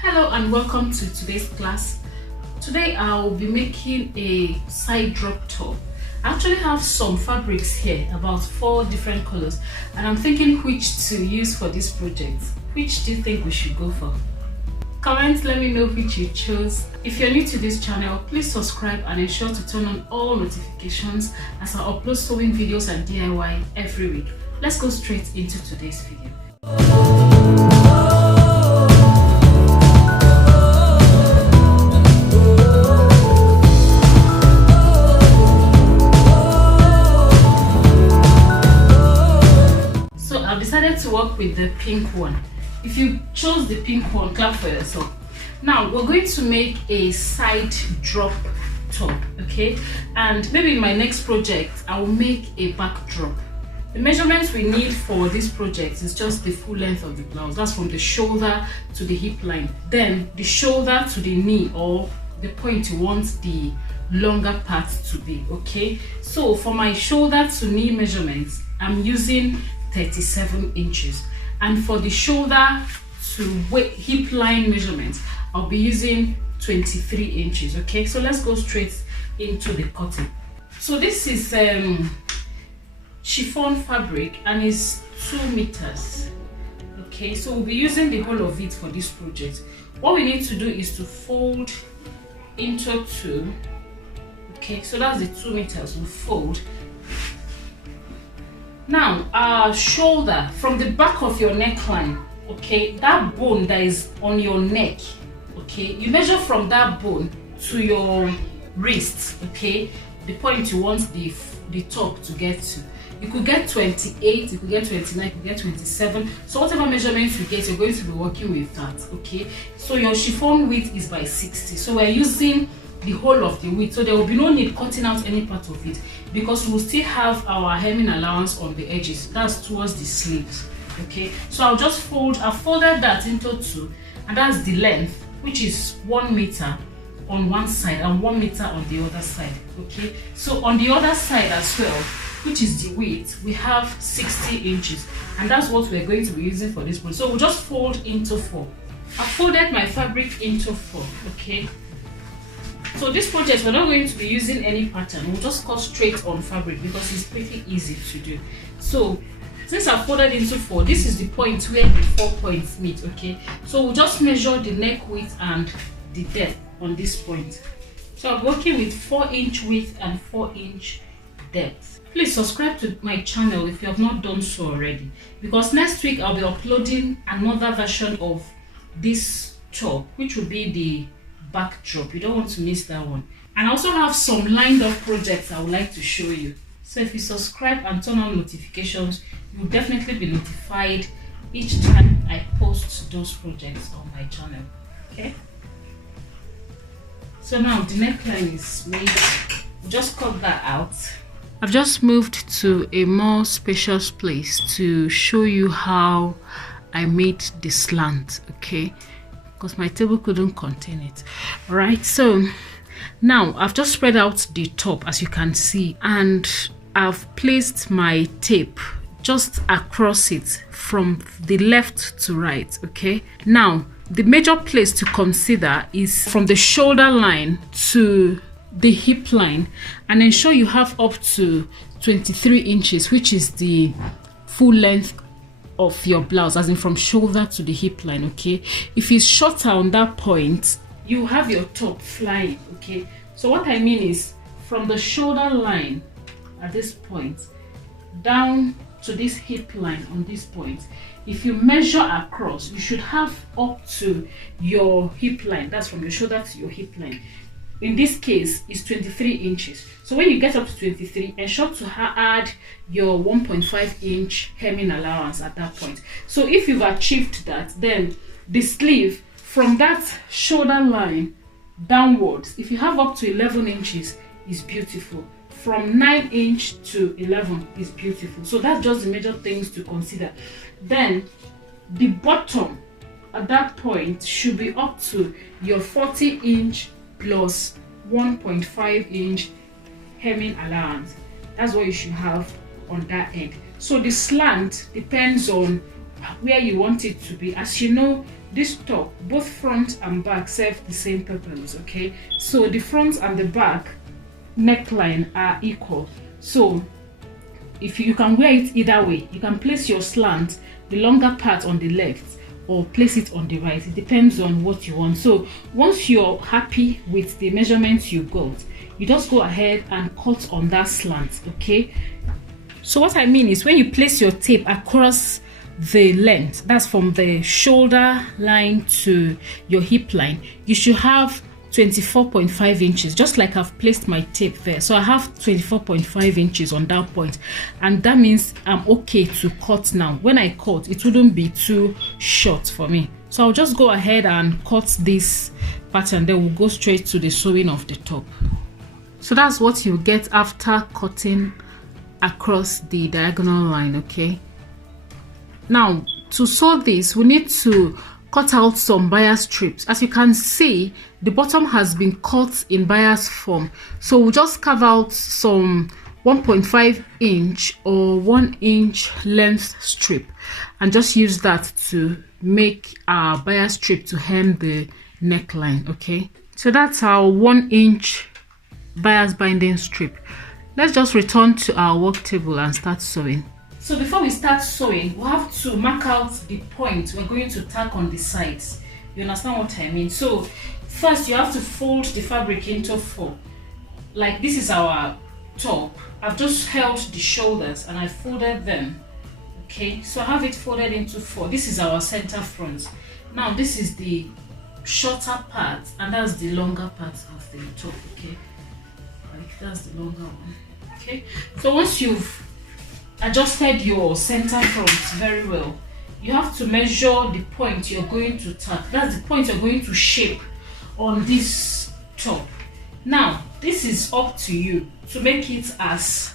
Hello and welcome to today's class. Today I'll be making a side drop top. I actually have some fabrics here, about 4 different colors, and I'm thinking which to use for this project. Which do you think we should go for? Comment, let me know which you chose. If you're new to this channel, please subscribe and ensure to turn on all notifications as I upload sewing videos and DIY every week. Let's go straight into today's video. I've decided to work with the pink one. If you chose the pink one, clap for yourself. Now we're going to make a side drop top, okay? And maybe in my next project I will make a back drop. The measurements we need for this project is just the full length of the blouse. That's from the shoulder to the hip line, then the shoulder to the knee, or the point you want the longer part to be, okay? So for my shoulder to knee measurements, I'm using 37 inches, and for the shoulder to hip line measurements, I'll be using 23 inches. Okay, so let's go straight into the cutting. So this is chiffon fabric and it's 2 meters. Okay, so we'll be using the whole of it for this project. What we need to do is to fold into 2. Okay, so that's the 2 meters. We'll fold. Now, our shoulder, from the back of your neckline, okay, that bone that is on your neck, okay, you measure from that bone to your wrist, okay, the point you want the top to get to. You could get 28, you could get 29, you could get 27. So whatever measurements you get, you're going to be working with that, okay. So your chiffon width is by 60. So we're using the whole of the width, so there will be no need cutting out any part of it, because we'll still have our hemming allowance on the edges. That's towards the sleeves, okay. So I've folded that into 2, and that's the length, which is 1 meter on one side and 1 meter on the other side, okay. So on the other side as well, which is the width, we have 60 inches, and that's what we're going to be using for this one. So we'll just fold into 4. I folded my fabric into 4, okay. So this project, we're not going to be using any pattern. We'll just cut straight on fabric because it's pretty easy to do. So since I've folded into 4, this is the point where the 4 points meet, okay. So we'll just measure the neck width and the depth on this point. So I'm working with 4-inch width and 4-inch depth. Please subscribe to my channel if you have not done so already, because next week I'll be uploading another version of this top, which will be the backdrop. You don't want to miss that one. And I also have some lined up projects I would like to show you. So if you subscribe and turn on notifications, you will definitely be notified each time I post those projects on my channel, okay. So now the neckline is made. Just cut that out. I've just moved to a more spacious place to show you how I made the slant, okay, because my table couldn't contain it. All right, so now I've just spread out the top, as you can see, and I've placed my tape just across it from the left to right, okay. Now the major place to consider is from the shoulder line to the hip line, and ensure you have up to 23 inches, which is the full length of your blouse, as in from shoulder to the hip line, okay. If it's shorter on that point, you have your top flying, okay. So what I mean is, from the shoulder line at this point down to this hip line on this point, if you measure across, you should have up to your hip line. That's from your shoulder to your hip line. In this case, it's 23 inches. So when you get up to 23, ensure to add your 1.5-inch hemming allowance at that point. So if you've achieved that, then the sleeve from that shoulder line downwards, if you have up to 11 inches, is beautiful. From 9 inch to 11 is beautiful. So that's just the major things to consider. Then the bottom at that point should be up to your 40-inch plus 1.5-inch hemming allowance. That's what you should have on that end. So the slant depends on where you want it to be. As you know, this top, both front and back serve the same purpose. Okay, so the front and the back neckline are equal. So if you can wear it either way, you can place your slant, the longer part, on the left, or place it on the right. It depends on what you want. So once you're happy with the measurements you got, you just go ahead and cut on that slant. Okay, so what I mean is, when you place your tape across the length, that's from the shoulder line to your hip line, you should have 24.5 inches, just like I've placed my tape there. So I have 24.5 inches on that point, and that means I'm okay to cut now. When I cut, it wouldn't be too short for me, so I'll just go ahead and cut this pattern, then we'll go straight to the sewing of the top. So that's what you get after cutting across the diagonal line. Okay, now to sew this, we need to cut out some bias strips. As you can see, the bottom has been cut in bias form, so we'll just carve out some 1.5 inch or 1 inch length strip and just use that to make our bias strip to hem the neckline. Okay, so that's our 1 inch bias binding strip. Let's just return to our work table and start sewing. So before we start sewing, we have to mark out the point we're going to tack on the sides. You understand what I mean? So first you have to fold the fabric into 4. Like this is our top. I've just held the shoulders and I folded them. Okay, so I have it folded into 4. This is our center front. Now this is the shorter part and that's the longer part of the top. Okay, like that's the longer one. Okay, so once you've adjusted your center front very well, you have to measure the point you're going to tack. That's the point you're going to shape on this top. Now this is up to you to make it as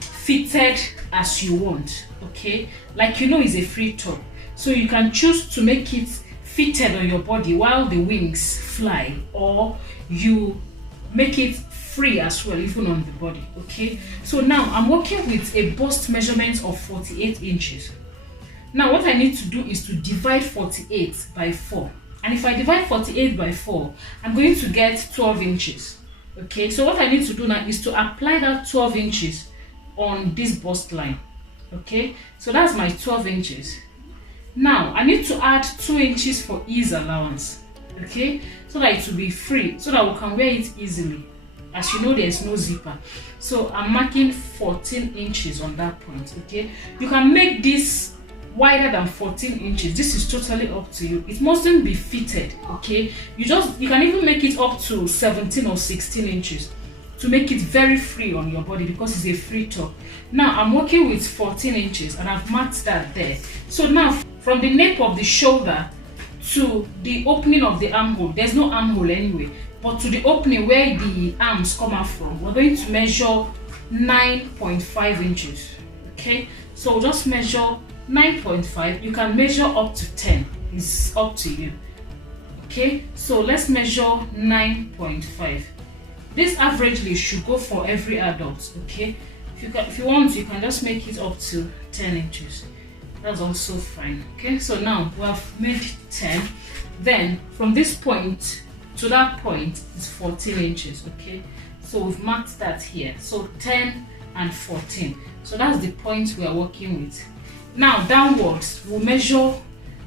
fitted as you want. Okay, like it's a free top, so you can choose to make it fitted on your body while the wings fly, or you make it free as well, even on the body. Okay, so now I'm working with a bust measurement of 48 inches. Now what I need to do is to divide 48 by 4, and if I divide 48 by 4, I'm going to get 12 inches. Okay, so what I need to do now is to apply that 12 inches on this bust line. Okay, so that's my 12 inches. Now I need to add 2 inches for ease allowance. Okay, so that it will be free, so that we can wear it easily. As you know, there's no zipper, so I'm marking 14 inches on that point. Okay, you can make this wider than 14 inches. This is totally up to you. It mustn't be fitted. Okay, you can even make it up to 17 or 16 inches to make it very free on your body, because it's a free top. Now I'm working with 14 inches and I've marked that there. So now from the nape of the shoulder to the opening of the armhole, there's no armhole anyway, but to the opening where the arms come out from, we're going to measure 9.5 inches. Okay, so we'll just measure 9.5. You can measure up to 10, it's up to you. Okay, so let's measure 9.5. This averagely should go for every adult. Okay, if you want, you can just make it up to 10 inches. That's also fine. Okay, so now we have made 10. Then from this point to that point is 14 inches. Okay, so we've marked that here. So 10 and 14. So that's the point we are working with. Now downwards, we'll measure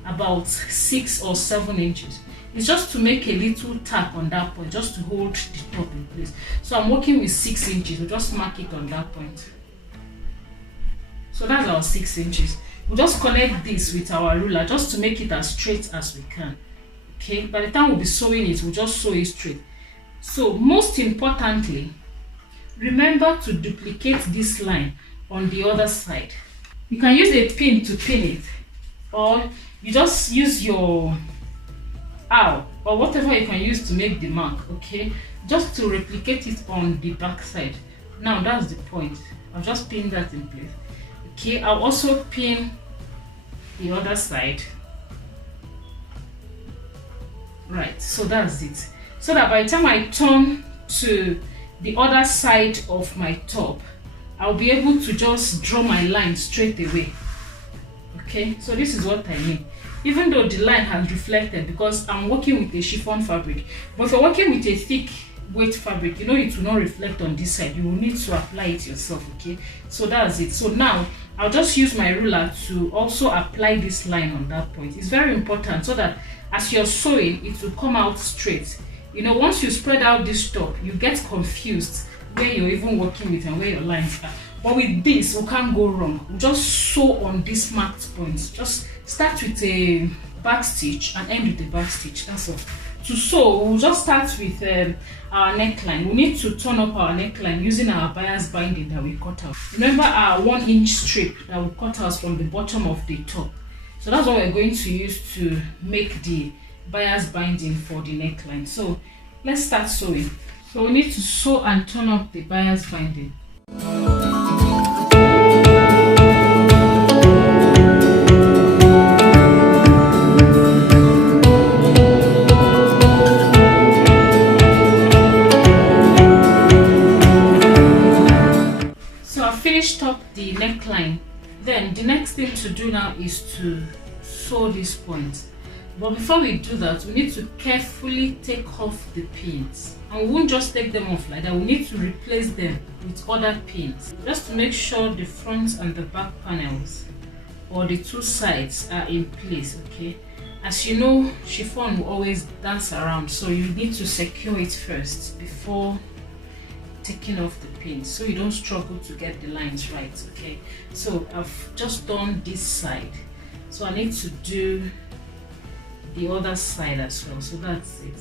about 6 or 7 inches. It's just to make a little tap on that point, just to hold the top in place. So I'm working with 6 inches. We'll just mark it on that point. So that's our 6 inches. We'll just connect this with our ruler just to make it as straight as we can. Okay, by the time we'll be sewing it, we'll just sew it straight. So most importantly, remember to duplicate this line on the other side. You can use a pin to pin it, or you just use your awl or whatever you can use to make the mark. Okay, just to replicate it on the back side. Now that's the point. I've just pinned that in place. Okay, I'll also pin the other side. Right, so that's it. So that by the time I turn to the other side of my top, I'll be able to just draw my line straight away. Okay, so this is what I mean. even though the line has reflected, because I'm working with a chiffon fabric. But if you're working with a thick weight fabric, it will not reflect on this side. You will need to apply it yourself. Okay, so that's it. So now I'll just use my ruler to also apply this line on that point. It's very important so that as you're sewing, it will come out straight. Once you spread out this top, you get confused where you're even working with and where your lines are. But with this, we can't go wrong. We'll just sew on these marked points. Just start with a back stitch and end with a back stitch. That's all. To sew, we'll just start with our neckline. We need to turn up our neckline using our bias binding that we cut out. Remember our 1-inch strip that we cut out from the bottom of the top. So that's what we're going to use to make the bias binding for the neckline. So let's start sewing. So we need to sew and turn up the bias binding. So I finished up the neckline. Then the next thing to do now is to sew this point. But before we do that, we need to carefully take off the pins. And we won't just take them off like that. We need to replace them with other pins, just to make sure the front and the back panels, or the two sides, are in place. Okay, as you know, chiffon will always dance around, so you need to secure it first before taking off the pins, so you don't struggle to get the lines right. Okay, so I've just done this side, so I need to do the other side as well. So that's it.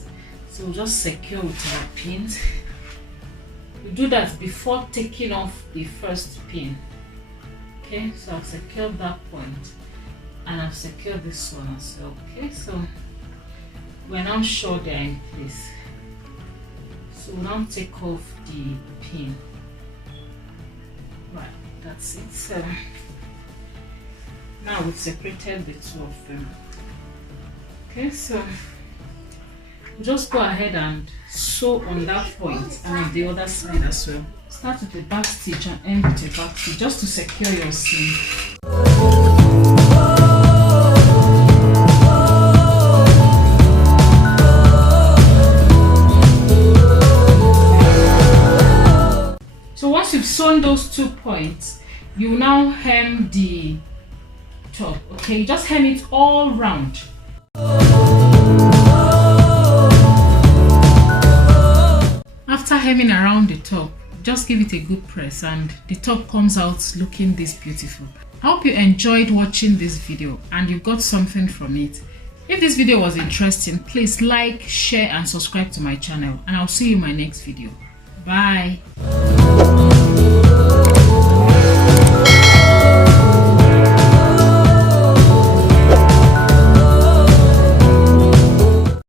So we'll just secure with our pins. We do that before taking off the first pin. Okay, so I've secured that point and I've secured this one as well. Okay, so we're now sure they're in place. So we'll now take off the pin. Right, that's it. So now we've separated the two of them. Okay, so we'll just go ahead and sew on that point and on the other side as well. Start with a back stitch and end with a back stitch, just to secure your seam. So once you've sewn those 2 points, you now hem the top. Okay, just hem it all round. After hemming around the top, just give it a good press and the top comes out looking this beautiful. I hope you enjoyed watching this video and you got something from it. If this video was interesting, please like, share and subscribe to my channel, and I'll see you in my next video. Bye.